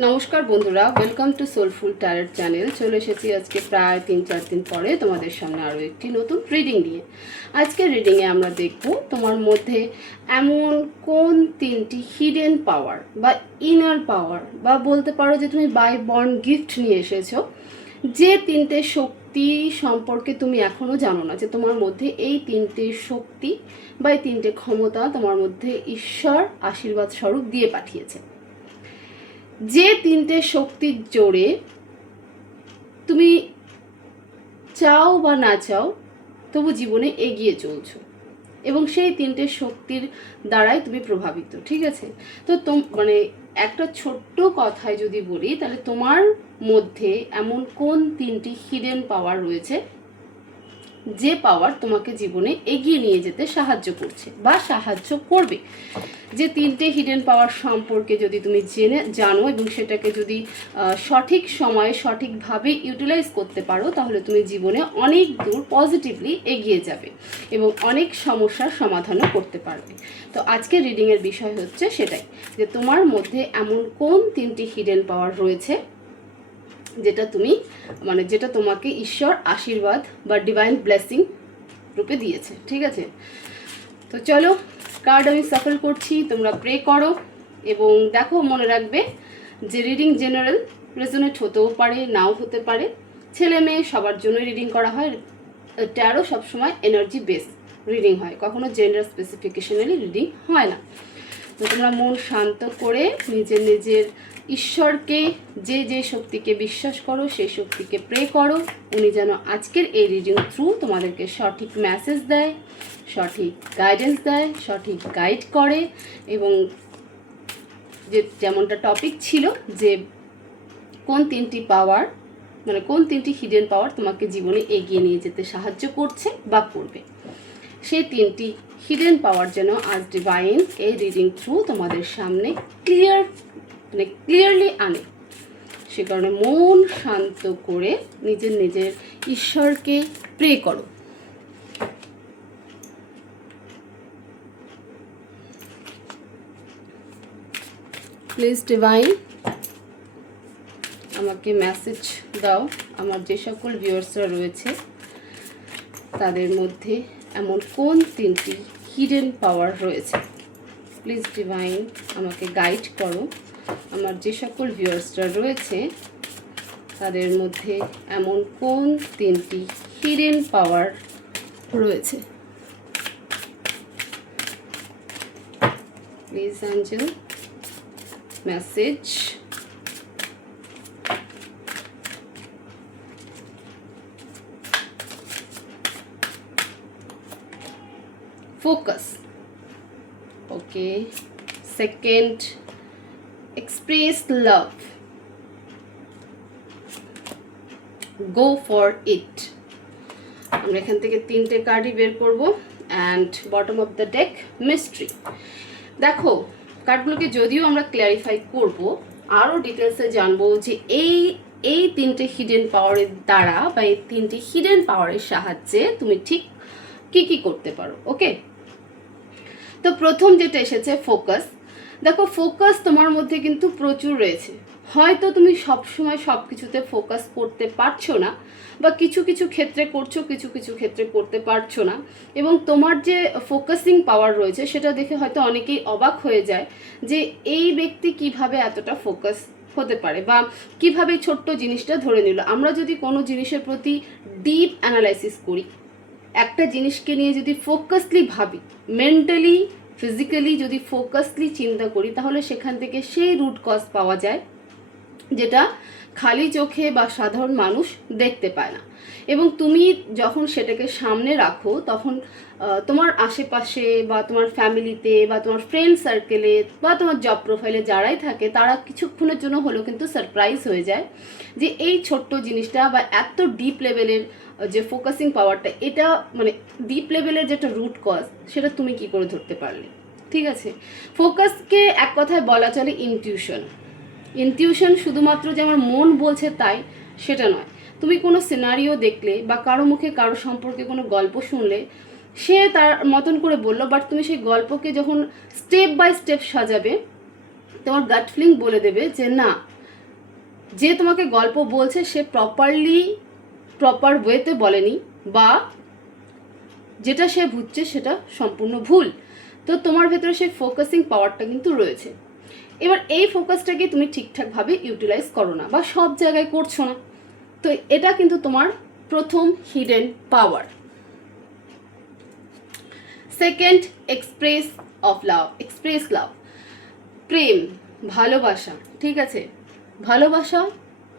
নমস্কার বন্ধুরা welcome to soulful tarot channel চলে এসেছি আজকে প্রায় তিন, চার দিন পরে তোমাদের সামনে আরও একটি নতুন রিডিং নিয়ে। আজকের রিডিংয়ে আমরা দেখব তোমার মধ্যে এমন কোন তিনটি হিডেন পাওয়ার বা ইনার পাওয়ার বা বলতে পারো যে তুমি বাই বর্ন গিফট নিয়ে এসেছ, যে তিনটে শক্তি সম্পর্কে তুমি এখনও জানো না, যে তোমার মধ্যে এই তিনটে শক্তি বা এই তিনটে ক্ষমতা তোমার মধ্যে ঈশ্বর আশীর্বাদ স্বরূপ দিয়ে পাঠিয়েছে। যে তিনটে শক্তির জোরে তুমি চাও বা না চাও, তবু জীবনে এগিয়ে চলছো এবং সেই তিনটে শক্তির দ্বারাই তুমি প্রভাবিত, ঠিক আছে? তো তোম মানে একটা ছোট্ট কথায় যদি বলি, তাহলে তোমার মধ্যে এমন কোন তিনটি হিডেন পাওয়ার রয়েছে? যে পাওয়ার তোমাকে জীবনে এগিয়ে নিয়ে যেতে সাহায্য করছে বা সাহায্য করবে। যে তিনটে হিডেন পাওয়ার সম্পর্কে যদি তুমি জেনে, জানো এবং সেটাকে যদি সঠিক সময়ে সঠিকভাবে ইউটিলাইজ করতে পারো, তাহলে তুমি জীবনে অনেক দূর পজিটিভলি এগিয়ে যাবে এবং অনেক সমস্যার সমাধানও করতে পারবে। তো আজকে রিডিংয়ের বিষয় হচ্ছে সেটাই, যে তোমার মধ্যে এমন কোন তিনটি হিডেন পাওয়ার রয়েছে? যেটা তুমি মানে যেটা তোমাকে ঈশ্বর আশীর্বাদ বা ডিভাইন ব্লেসিং রূপে দিয়েছে, ঠিক আছে? তো চলো কার্ড আমি সাফল করছি, তোমরা প্রে করো এবং দেখো, মনে রাখবে যে রিডিং জেনারেল রেজনেট হতেও পারে, নাও হতে পারে। ছেলে মেয়ে সবার জন্য রিডিং করা হয় ট্যারো সবসময় এনার্জি বেস রিডিং হয়, কখনো জেন্ডার স্পেসিফিকেশনালি রিডিং হয় না। তো তোমরা মন শান্ত করে নিজের নিজের ঈশ্বরকে, যে যে শক্তিকে বিশ্বাস করো, সেই শক্তিকে প্রে করো। উনি যেন আজকের এই রিডিং থ্রু তোমাদেরকে সঠিক মেসেজ দেয়, সঠিক গাইডেন্স দেয়, সঠিক গাইড করে এবং যে যেমনটা টপিক ছিল যে কোন তিনটি পাওয়ার মানে কোন তিনটি হিডেন পাওয়ার তোমাকে জীবনে এগিয়ে নিয়ে যেতে সাহায্য করছে বা করবে। সেই তিনটি হিডেন পাওয়ার যেন আজ ডিভাইন এই রিডিং থ্রু তোমাদের সামনে ক্লিয়ার মানে ক্লিয়ারলি আনে সে কারণে মন শান্ত করে নিজের নিজের ঈশ্বরকে প্রে করো। প্লিজ ডিভাইন আমাকে মেসেজ দাও। আমার যে সকল ভিউয়ার্সরা রয়েছে, তাদের মধ্যে এমন কোন তিনটি হিডেন পাওয়ার রয়েছে? প্লিজ ডিভাইন আমাকে গাইড করো। আমার যে সকল ভিউয়ার্সরা রয়েছে, তাদের মধ্যে এমন কোন তিনটি হিডেন পাওয়ার রয়েছে? Please angel message focus. Okay. Second. Express love. Go for it. আমরা এখান থেকে তিনটে কার্ডই বের করব and bottom of the deck mystery দেখো কার্ডগুলোকে যদিও আমরা ক্ল্যারিফাই করব আরও ডিটেলসে জানব যে এই এই তিনটে হিডেন পাওয়ারের দ্বারা বা এই তিনটে হিডেন পাওয়ারের সাহায্যে তুমি ঠিক কি কি করতে পারো ওকে তো প্রথম যেটা এসেছে ফোকাস দেখো ফোকাস তোমার মধ্যে কিন্তু প্রচুর রয়েছে। হয়তো তুমি সব সময় সব কিছুতে ফোকাস করতে পারছ না, বা কিছু কিছু ক্ষেত্রে করছ, কিছু কিছু ক্ষেত্রে করতে পারছ না, এবং তোমার যে ফোকাসিং পাওয়ার রয়েছে, সেটা দেখে হয়তো অনেকেই অবাক হয়ে যায় যে এই ব্যক্তি কীভাবে এতটা ফোকাস হতে পারে, বা কীভাবে ছোট্ট জিনিসটা ধরে নিল। আমরা যদি কোনো জিনিসের প্রতি ডিপ অ্যানালাইসিস করি একটা জিনিসকে নিয়ে যদি ফোকাসলি ভাবি মেন্টালি ফিজিক্যালি যদি ফোকাসলি চিন্তা করি, তাহলে সেখান থেকে সেই রুট কজ পাওয়া যায়, যেটা খালি চোখে বা সাধারণ মানুষ দেখতে পায় না। এবং তুমি যখন সেটাকে সামনে রাখো, তখন তোমার আশেপাশে বা তোমার ফ্যামিলিতে বা তোমার ফ্রেন্ড সার্কেলে বা তোমার জব প্রোফাইলে যারাই থাকে, তারা কিছুক্ষণের জন্য হলেও কিন্তু সারপ্রাইজ হয়ে যায় যে এই ছোট্ট জিনিসটা বা এত ডিপ লেভেলের যে ফোকাসিং পাওয়ারটা এটা মানে ডিপ লেভেলের যেটা রুট কজ সেটা তুমি কি করে ধরতে পারলে? ঠিক আছে? ফোকাসকে এক কথায় বলা চলে ইনটিউশন ইনটিউশন শুধুমাত্র যে আমার মন বলছে তাই, সেটা নয়। তুমি কোনো সিনারিও দেখলে বা কারও মুখে কারও সম্পর্কে কোনো গল্প শুনলে, সে তার মতন করে বলল বাট তুমি সেই গল্পকে যখন স্টেপ বাই স্টেপ সাজাবে, তোমার গাট ফিলিং বলে দেবে যে না, যে তোমাকে গল্প বলছে সে প্রপারলি প্রপার ওয়েতে বলেনি বা যেটা সে বুঝছে সেটা সম্পূর্ণ ভুল। তো তোমার ভেতরে সেই ফোকাসিং পাওয়ারটা কিন্তু রয়েছে। এবার এই ফোকাসটাকে তুমি ঠিকঠাকভাবে ইউটিলাইজ করো না বা সব জায়গায় করছ না? তো এটা কিন্তু তোমার প্রথম hidden power second express of love express love প্রেম ভালোবাসা, ঠিক আছে? ভালোবাসা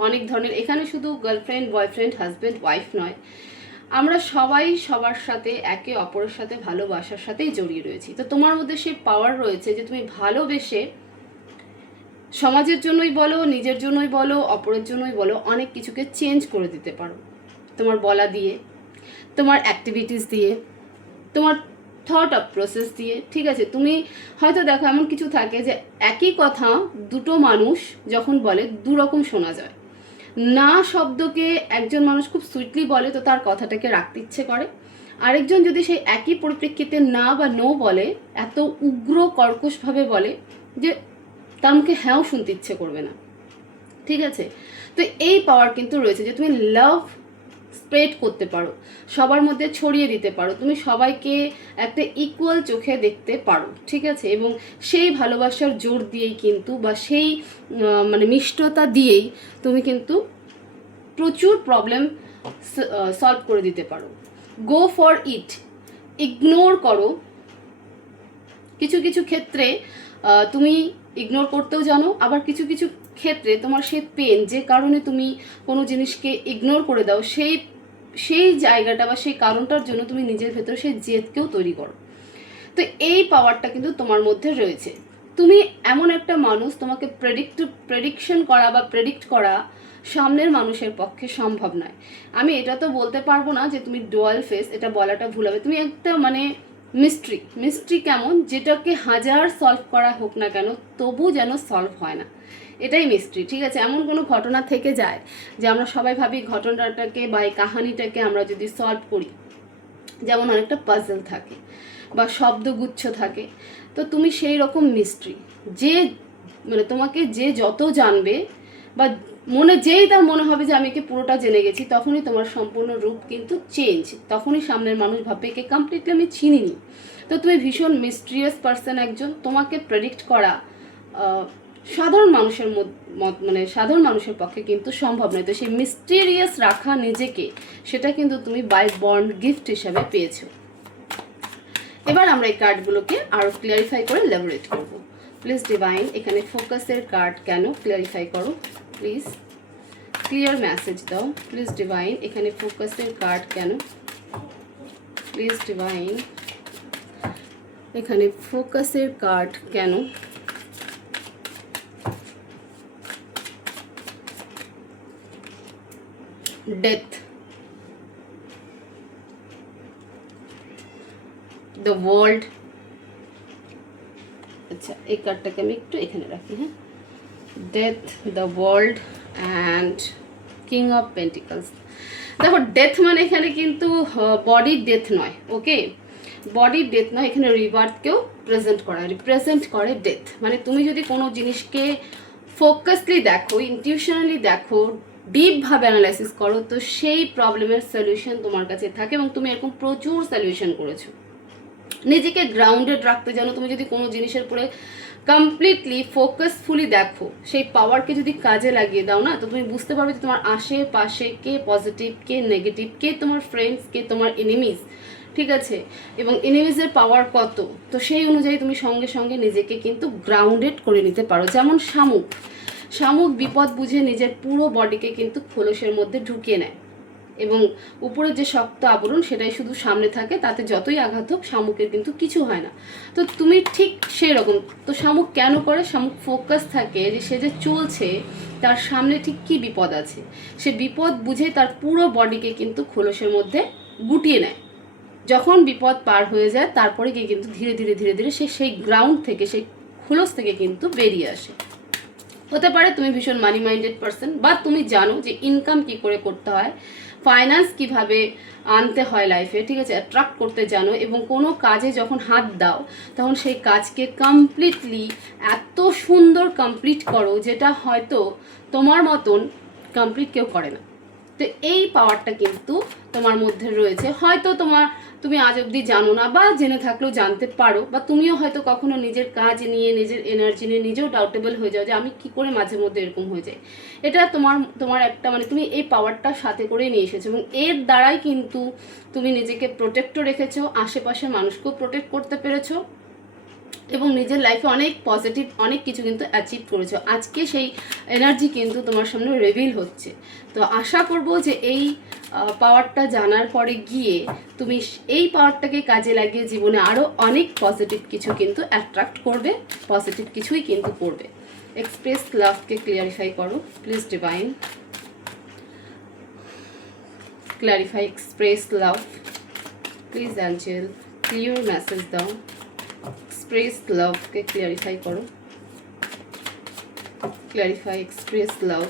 অনেক ধরনের, এখানে শুধু গার্লফ্রেন্ড বয়ফ্রেন্ড হাজব্যান্ড ওয়াইফ নয়। আমরা সবাই সবার সাথে, একে অপরের সাথে ভালোবাসার সাথেই জড়িয়ে রয়েছি। তো তোমার মধ্যে সেই পাওয়ার রয়েছে যে তুমি ভালোবেসে সমাজের জন্যই বলো, নিজের জন্যই বলো, অপরের জন্যই বলো, অনেক কিছুকে চেঞ্জ করে দিতে পারো। তোমার বলা দিয়ে, তোমার অ্যাক্টিভিটিস দিয়ে, তোমার থট অফ প্রসেস দিয়ে, ঠিক আছে? তুমি হয়তো দেখো এমন কিছু থাকে যে একই কথা দুটো মানুষ যখন বলে দু রকম শোনা যায়। না শব্দকে একজন মানুষ খুব সুইটলি বলে, তো তার কথাটাকে রাখতে ইচ্ছে করে। আরেকজন যদি সেই একই পরিপ্রেক্ষিতে না বা নো বলে, এত উগ্র কর্কশভাবে বলে যে তার মুখে হ্যাঁও শুনতে ইচ্ছে করবে না। ঠিক আছে? তো এই পাওয়ার কিন্তু রয়েছে যে তুমি লাভ স্প্রেড করতে পারো, সবার মধ্যে ছড়িয়ে দিতে পারো, তুমি সবাইকে একটা ইকুয়াল চোখে দেখতে পারো, ঠিক আছে? এবং সেই ভালোবাসার জোর দিয়েই কিন্তু বা সেই মানে মিষ্টতা দিয়েই তুমি কিন্তু প্রচুর প্রবলেম সলভ করে দিতে পারো। গো ফর ইট ইগনোর করো। কিছু কিছু ক্ষেত্রে তুমি ইগনোর করতেও জানো, আবার কিছু কিছু ক্ষেত্রে তোমার সেই পেন যে কারণে তুমি কোনো জিনিসকে ইগনোর করে দাও, সেই সেই জায়গাটা বা সেই কারণটার জন্য তুমি নিজের ভেতরে সেই জেদকেও তৈরি করো। তো এই পাওয়ারটা কিন্তু তোমার মধ্যে রয়েছে। তুমি এমন একটা মানুষ, তোমাকে প্রেডিক্ট প্রেডিকশন করা বা প্রেডিক্ট করা সামনের মানুষের পক্ষে সম্ভব নয়। আমি এটা তো বলতে পারব না যে তুমি ডোয়াল ফেস এটা বলাটা ভুল হবে। তুমি একটা মানে মিস্ট্রি মিস্ট্রি কেমন? যেটাকে হাজার সলভ করা হোক না কেন, তবু যেন সলভ হয় না। এটাই মিস্ট্রি ঠিক আছে? এমন কোনো ঘটনা থেকে যায় যে আমরা সবাই ভাবি ঘটনাটাকে বা এই কাহানিটাকে আমরা যদি সলভ করি, যেমন অনেকটা পাজল থাকে বা শব্দগুচ্ছ থাকে, তো তুমি সেই রকম মিস্ট্রি যে মানে তোমাকে যে যত জানবে বা মনে যেই তার মনে হবে যে আমি একে পুরোটা জেনে গেছি, তখনই তোমার সম্পূর্ণ রূপ কিন্তু চেঞ্জ তখনই সামনের মানুষ ভাববে, একে কমপ্লিটলি আমি চিনিনি। তো তুমি ভীষণ মিস্ট্রিয়াস পার্সন একজন। তোমাকে প্রেডিক্ট করা সাধারণ মানুষের মত মানে সাধারণ মানুষের পক্ষে কিন্তু সম্ভব নয়। তো সেই মিস্টেরিয়াস রাখা নিজেকে, সেটা কিন্তু তুমি বাই বন্ড গিফট হিসাবে পেয়েছ। এবার আমরা এই কার্ডগুলোকে আরও ক্লিয়ারিফাই করে লেবরেট করব। প্লিজ ডিভাইন এখানে ফোকাসের কার্ড কেন ক্লিয়ারিফাই করো? প্লিজ ক্লিয়ার মেসেজ দাও প্লিজ ডিভাইন এখানে ফোকাসের কার্ড কেন? প্লিজ ডিভাইন এখানে ফোকাসের কার্ড কেন? ডেথ দ্য ওয়ার্ল্ড আচ্ছা এই কার্ডটাকে আমি একটু এখানে রাখি হ্যাঁ? Death the world and king of pentacles দেখো ডেথ মানে এখানে কিন্তু বডির ডেথ নয় ওকে বডির ডেথ নয়, এখানে রিবার্থকেও প্রেজেন্ট করা রিপ্রেজেন্ট করে ডেথ মানে তুমি যদি কোনো জিনিসকে ফোকাসলি দেখো ইনটিউশনালি দেখো ডিপভাবে অ্যানালাইসিস করো, তো সেই প্রবলেমের সলিউশন তোমার কাছে থাকে এবং তুমি এরকম প্রচুর সলিউশন করেছ। নিজেকে গ্রাউন্ডেড রাখতে জানো, তুমি যদি কোনো জিনিসের উপরে কমপ্লিটলি ফোকাসফুলি দেখো। সেই পাওয়ারকে যদি কাজে লাগিয়ে দাও না, তো তুমি বুঝতে পারবে যে তোমার আশেপাশে কে পজিটিভ কে নেগেটিভ কে তোমার ফ্রেন্ডস কে তোমার এনিমিজ ঠিক আছে? এবং এনিমিজের পাওয়ার কত? তো সেই অনুযায়ী তুমি সঙ্গে সঙ্গে নিজেকে কিন্তু গ্রাউন্ডেড করে নিতে পারো। যেমন শামুক। শামুক বিপদ বুঝে নিজের পুরো বডিকে কিন্তু খোলসের মধ্যে ঢুকিয়ে নেয়। এবং উপরের যে শক্ত আবরণ সেটাই শুধু সামনে থাকে, তাতে যতই আঘাত হোক শামুকের কিন্তু কিছু হয় না। তো তুমি ঠিক সেই রকম তো শামুক কেন করে? শামুক ফোকাস থাকে যে সে যে চলছে, তার সামনে ঠিক কি বিপদ আছে? সে বিপদ বুঝে তার পুরো বডিকে কিন্তু খোলসের মধ্যে গুটিয়ে নেয়। যখন বিপদ পার হয়ে যায়, তারপরে গিয়ে কিন্তু ধীরে ধীরে ধীরে ধীরে সে সেই গ্রাউন্ড থেকে, সেই খোলস থেকে কিন্তু বেরিয়ে আসে। হতে পারে তুমি ভীষণ মানি মাইন্ডেড পারসন বা তুমি জানো যে ইনকাম কি করে করতে হয় ফাইন্যান্স কীভাবে আনতে হয় লাইফে ঠিক আছে? অ্যাট্রাক্ট করতে জানো এবং কোনো কাজে যখন হাত দাও, তখন সেই কাজকে কমপ্লিটলি এত সুন্দর কমপ্লিট করো যেটা হয়তো তোমার মতন কমপ্লিট কেউ করে না। তো এই পাওয়ারটা কিন্তু তোমার মধ্যে রয়েছে। হয়তো তোমার তুমি আজ অবধি জানো না বা জেনে থাকলেও জানতে পারো বা তুমিও হয়তো কখনো নিজের কাজ নিয়ে, নিজের এনার্জি নিয়ে নিজেও ডাউটেবল হয়ে যাও যে আমি কি করে মাঝে মধ্যে এরকম হয়ে যাই। এটা তোমার তোমার একটা মানে তুমি এই পাওয়ারটা সাথে করে নিয়ে এসেছ এবং এর দ্বারাই কিন্তু তুমি নিজেকে প্রোটেক্টও রেখেছো, আশেপাশের মানুষকেও প্রোটেক্ট করতে পেরেছ। এবং নিজের লাইফে অনেক পজিটিভ অনেক কিছু কিন্তু অ্যাচিভ করেছ। আজকে সেই এনার্জি কিন্তু তোমার সামনে রিভিল হচ্ছে। তো আশা করব যে এই পাওয়ারটা জানার পরে গিয়ে তুমি এই পাওয়ারটাকে কাজে লাগিয়ে জীবনে আরও অনেক পজিটিভ কিছু কিন্তু অ্যাট্রাক্ট করবে পজিটিভ কিছুই কিন্তু করবে। এক্সপ্রেস লাভকে ক্লিয়ারিফাই করো please divine clarify express love please angel clear message দাও এক্সপ্রেস লাভকে ক্লিয়ারিফাই করো। Clarify express love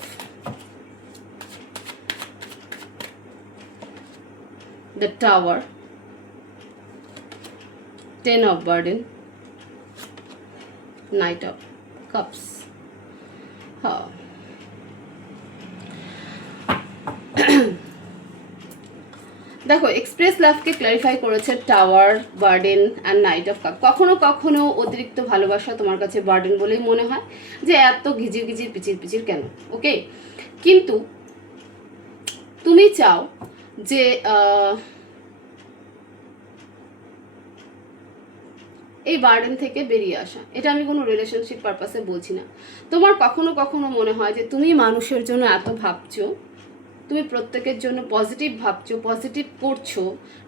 the tower. Ten of burden. Knight of cups. দেখো এক্সপ্রেস লাভকে ক্লারিফাই করেছে tower burden and knight of cup কখনো কখনো অতিরিক্ত ভালোবাসা তোমার কাছে বার্ডেন বলেই মনে হয় যে এত ঘিজির ঘিজির পিচির পিচির কেন? ওকে কিন্তু তুমি চাও যে এই বার্ডেন থেকে বেরিয়ে আসা। এটা আমি কোনো রিলেশনশিপ পারপাসে বলছি না। তোমার কখনো কখনো মনে হয় যে তুমি মানুষের জন্য এত ভাবছ তুমি প্রত্যেকের জন্য পজিটিভ ভাবছ পজিটিভ করছ,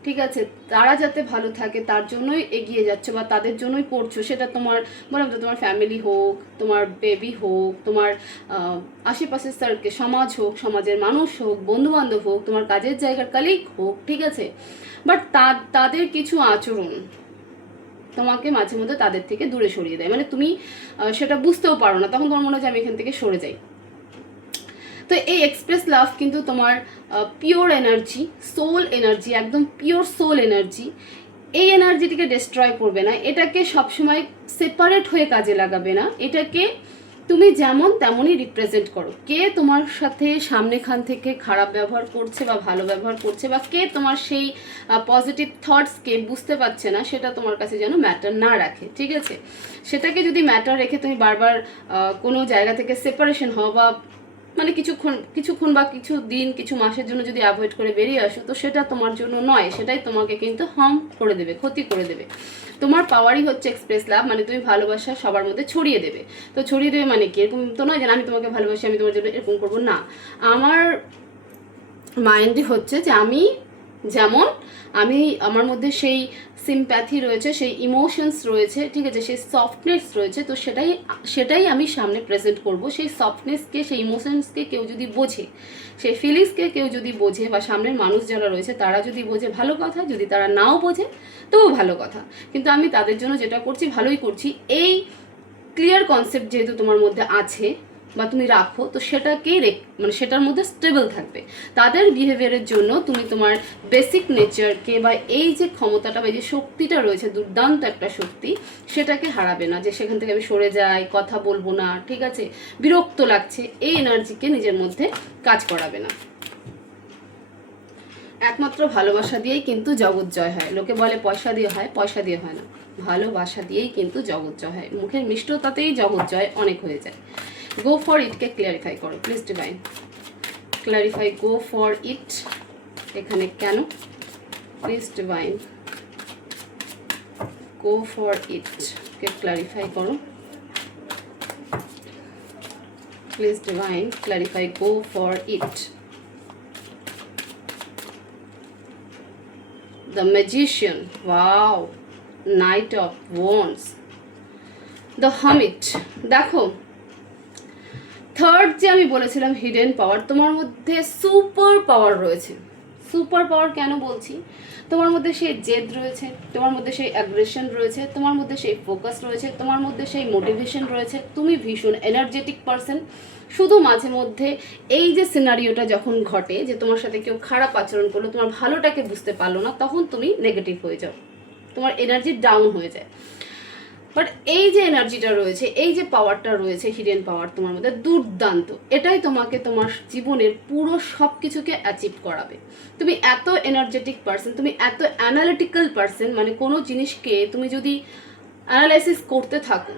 ঠিক আছে? তারা যাতে ভালো থাকে, তার জন্যই এগিয়ে যাচ্ছ বা তাদের জন্যই করছ, সেটা তোমার বললাম তো তোমার ফ্যামিলি হোক, তোমার বেবি হোক, তোমার আশেপাশের সার্কে সমাজ হোক, সমাজের মানুষ হোক, বন্ধুবান্ধব হোক, তোমার কাজের জায়গার কালিক হোক, ঠিক আছে? বাট তাদের কিছু আচরণ তোমাকে মাঝে মধ্যে তাদের থেকে দূরে সরিয়ে দেয়। মানে তুমি সেটা বুঝতেও পারো না, তখন তোমার মনে হয় আমি এখান থেকে সরে যাই। তো এই এক্সপ্রেস লাভ কিন্তু তোমার পিওর এনার্জি সোল এনার্জি একদম পিওর সোল এনার্জি এই এনার্জিটিকে ডিস্ট্রয় করবে না। এটাকে সবসময় সেপারেট হয়ে কাজে লাগাবে না। এটাকে তুমি যেমন তেমনই রিপ্রেজেন্ট করো। কে তোমার সাথে সামনেখান থেকে খারাপ ব্যবহার করছে বা ভালো ব্যবহার করছে বা কে তোমার সেই পজিটিভ থটসকে বুঝতে পারছে না, সেটা তোমার কাছে যেন ম্যাটার না রাখে, ঠিক আছে? সেটাকে যদি ম্যাটার রেখে তুমি বারবার কোনো জায়গা থেকে সেপারেশন হও বা মানে কিছুক্ষণ কিছুক্ষণ বা কিছু দিন, কিছু মাসের জন্য যদি অ্যাভয়েড করে বেরিয়ে আসো, তো সেটা তোমার জন্য নয়। সেটাই তোমাকে কিন্তু হার্ম করে দেবে, ক্ষতি করে দেবে। তোমার পাওয়ারই হচ্ছে এক্সপ্রেস লাভ মানে তুমি ভালোবাসা সবার মধ্যে ছড়িয়ে দেবে। তো ছড়িয়ে দেবে মানে কি? এরকম তো নয় যে আমি তোমাকে ভালোবাসি, আমি তোমার জন্য এরকম করব না। আমার মাইন্ডে হচ্ছে যে আমি যেমন, আমি, আমার মধ্যে সেই সিম্প্যাথি রয়েছে, সেই ইমোশনস রয়েছে, ঠিক আছে, সেই সফটনেস রয়েছে, তো সেটাই সেটাই আমি সামনে প্রেজেন্ট করব। সেই সফটনেসকে সেই ইমোশনসকে কেউ যদি বোঝে, সেই ফিলিংসকে কেউ যদি বোঝে, বা সামনের মানুষ যারা রয়েছে, তারা যদি বোঝে ভালো কথা, যদি তারা নাও বোঝে তবু ভালো কথা। কিন্তু আমি তাদের জন্য যেটা করছি, ভালোই করছি। এই ক্লিয়ার কনসেপ্ট যেহেতু তোমার মধ্যে আছে বা তুমি রাখো, তো সেটাকেই রেখ মানে সেটার মধ্যে স্টেবল থাকবে। তাদের বিহেভিয়ারের জন্য তুমি তোমার বেসিক নেচারকে বা এই যে ক্ষমতাটা বা এই যে শক্তিটা রয়েছে, দুর্দান্ত একটা শক্তি, সেটাকে হারাবে না। যে সেখান থেকে আমি সরে যাই, কথা বলব না, ঠিক আছে? বিরক্ত লাগছে, এই এনার্জিকে নিজের মধ্যে কাজ করাবে না। একমাত্র ভালোবাসা দিয়েই কিন্তু জগৎ জয় হয়। লোকে বলে পয়সা দিয়ে হয়, পয়সা দিয়ে হয় না। ভালোবাসা দিয়েই কিন্তু জগৎ জয় হয়। মুখের মিষ্টতাতেই জগৎ জয় অনেক হয়ে যায়। গো ফর ইটকে ক্লিয়ারিফাই করো please divine clarify go for it এখানে কেন প্লিজ ডিভাইন গো ফর ইটকে ক্লারিফাই করো please divine clarify go for it The Magician. Wow. Knight of Wands. The Hermit. দেখো থার্ড যে আমি বলেছিলাম হিডেন পাওয়ার তোমার মধ্যে সুপার পাওয়ার রয়েছে। সুপার পাওয়ার কেন বলছি? তোমার মধ্যে সেই জেদ রয়েছে, তোমার মধ্যে সেই অ্যাগ্রেশন রয়েছে, তোমার মধ্যে সেই ফোকাস রয়েছে, তোমার মধ্যে সেই মোটিভেশন রয়েছে। তুমি ভীষণ এনার্জেটিক পারসন শুধু মাঝে মধ্যে এই যে সিনারিওটা যখন ঘটে, যে তোমার সাথে কেউ খারাপ আচরণ করল, তোমার ভালোটাকে বুঝতে পারল না, তখন তুমি নেগেটিভ হয়ে যাও। তোমার এনার্জি ডাউন হয়ে যায়। বাট এই যে এনার্জিটা রয়েছে, এই যে পাওয়ারটা রয়েছে হিডেন পাওয়ার তোমার মধ্যে, দুর্দান্ত, এটাই তোমাকে তোমার জীবনের পুরো সব কিছুকে অ্যাচিভ করাবে। তুমি এত এনার্জেটিক পার্সন তুমি এত অ্যানালিটিক্যাল পার্সন মানে কোনো জিনিসকে তুমি যদি অ্যানালাইসিস করতে থাকো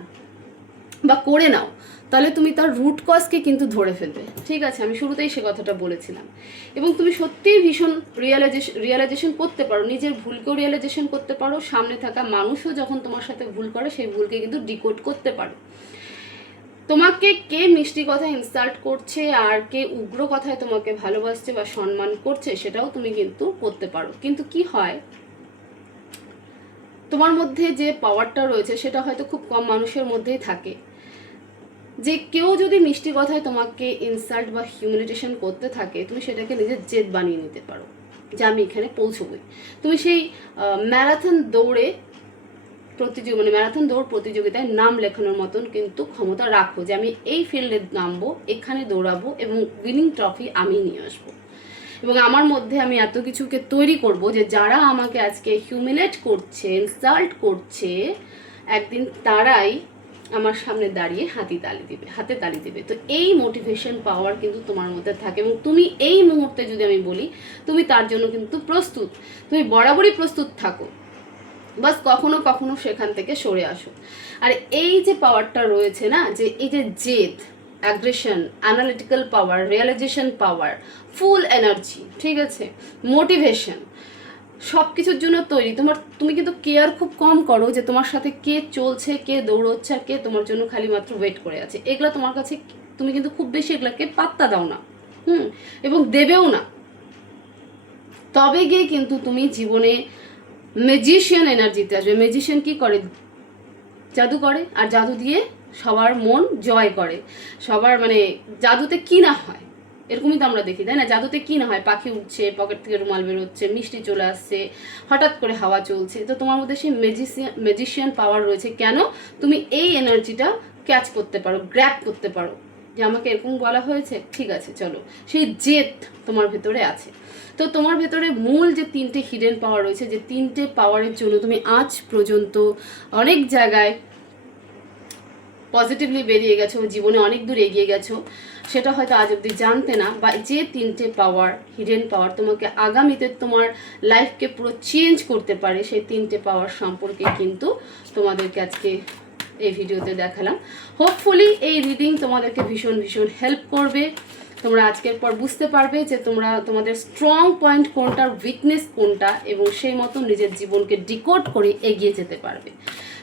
বা করে নাও তাহলে তুমি তার রুট কজকে কিন্তু ধরে ফেলবে। ঠিক আছে, আমি শুরুতেই সে কথাটা বলেছিলাম। এবং তুমি সত্যিই ভীষণ রিয়েলাইজেশন রিয়েলাইজেশন করতে পারো, নিজের ভুলকেও রিয়েলাইজেশন করতে পারো, সামনে থাকা মানুষও যখন তোমার সাথে ভুল করে, সেই ভুলকে কিন্তু ডিকোড করতে পারো। তোমাকে কে মিষ্টি কথা ইনসাল্ট করছে, আর কে উগ্র কথায় তোমাকে ভালোবাসছে বা সম্মান করছে, সেটাও তুমি কিন্তু করতে পারো। কিন্তু কি হয়? তোমার মধ্যে যে পাওয়ারটা রয়েছে, সেটা হয়তো খুব কম মানুষের মধ্যেই থাকে। যে কেউ যদি মিষ্টি কথায় তোমাকে ইনসাল্ট বা হিউমিলিটেশন করতে থাকে, তুমি সেটাকে নিজের জেদ বানিয়ে নিতে পারো, যে আমি এখানে পৌঁছবই। তুমি সেই ম্যারাথন দৌড়ে প্রতিযোগী মানে ম্যারাথন দৌড় প্রতিযোগিতায় নাম লেখানোর মতন কিন্তু ক্ষমতা রাখো যে আমি এই ফিল্ডে নামবো, এখানে দৌড়াবো এবং উইনিং ট্রফি আমি নিয়ে আসব। এবং আমার মধ্যে আমি এত কিছুকে তৈরি করব যে যারা আমাকে আজকে হিউমিলেট করছে ইনসাল্ট করছে, একদিন তারাই আমার সামনে দাঁড়িয়ে হাতি তালি দিবে, হাতে তালি দিবে। তো এই মোটিভেশন পাওয়ার কিন্তু তোমার মধ্যে থাকে এবং তুমি এই মুহূর্তে যদি আমি বলি, তুমি তার জন্য কিন্তু প্রস্তুত। তুমি বরাবরই প্রস্তুত থাকো। বাস কখনো কখনো সেখান থেকে সরে আসো। আর এই যে পাওয়ারটা রয়েছে না, যে এই যে জেদ aggression analytical power realisation power full energy ঠিক আছে? মোটিভেশন সব কিছুর জন্য তৈরি। তোমার, তুমি কিন্তু কেয়ার খুব কম করো যে তোমার সাথে কে চলছে, কে দৌড়চ্ছে আর কে তোমার জন্য খালি মাত্র ওয়েট করে আছে। এগুলো তোমার কাছে, তুমি কিন্তু খুব বেশি এগুলাকে পাত্তা দাও না। হুম? এবং দেবেও না। তবে গিয়ে কিন্তু তুমি জীবনে ম্যাজিশিয়ান এনার্জিতে আসবে। ম্যাজিশিয়ান কি করে? জাদু করে। আর জাদু দিয়ে সবার মন জয় করে। সবার মানে জাদুতে কি না হয়। এরকমই তো আমরা দেখি, তাই না? জাদুতে কি না হয়? পাখি উঠছে পকেট থেকে রুমাল বেরোচ্ছে, মিষ্টি চলে আসছে, হঠাৎ করে হাওয়া চলছে। তো তোমার মধ্যে সেই ম্যাজিশিয়ান ম্যাজিশিয়ান পাওয়ার রয়েছে কেন? তুমি এই এনার্জিটা ক্যাচ করতে পারো গ্র্যাপ করতে পারো। যে আমাকে এরকম বলা হয়েছে, ঠিক আছে, চলো। সেই জেদ তোমার ভেতরে আছে। তো তোমার ভেতরে মূল যে তিনটে হিডেন পাওয়ার রয়েছে, যে তিনটে পাওয়ারের জন্য তুমি আজ পর্যন্ত অনেক জায়গায় পজিটিভলি বেরিয়ে গেছো, জীবনে অনেক দূর এগিয়ে গেছো। সেটা হয়তো আজ অব্দি জানতে না, বা যে তিনটে পাওয়ার হিডেন পাওয়ার তোমাকে আগামীতে তোমার লাইফকে পুরো চেঞ্জ করতে পারে, সেই তিনটে পাওয়ার সম্পর্কে কিন্তু তোমাদেরকে আজকে এই ভিডিওতে দেখালাম। হোপফুলি এই রিডিং তোমাদেরকে ভীষণ ভীষণ হেল্প করবে। তোমরা আজকের পর বুঝতে পারবে যে তোমরা, তোমাদের স্ট্রং পয়েন্ট কোনটা উইকনেস কোনটা, এবং সেই মতো নিজের জীবনকে ডিকোড করে এগিয়ে যেতে পারবে।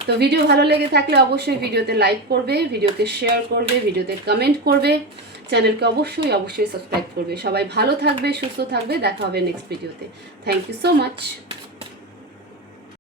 তো ভিডিও ভালো লেগে থাকলে অবশ্যই ভিডিওতে লাইক করবে ভিডিওতে শেয়ার করবে ভিডিওতে কমেন্ট করবে। চ্যানেলকে অবশ্যই অবশ্যই সাবস্ক্রাইব করবে। সবাই ভালো থাকবে, সুস্থ থাকবে। দেখা হবে নেক্সট ভিডিওতে থ্যাংক ইউ সো মাচ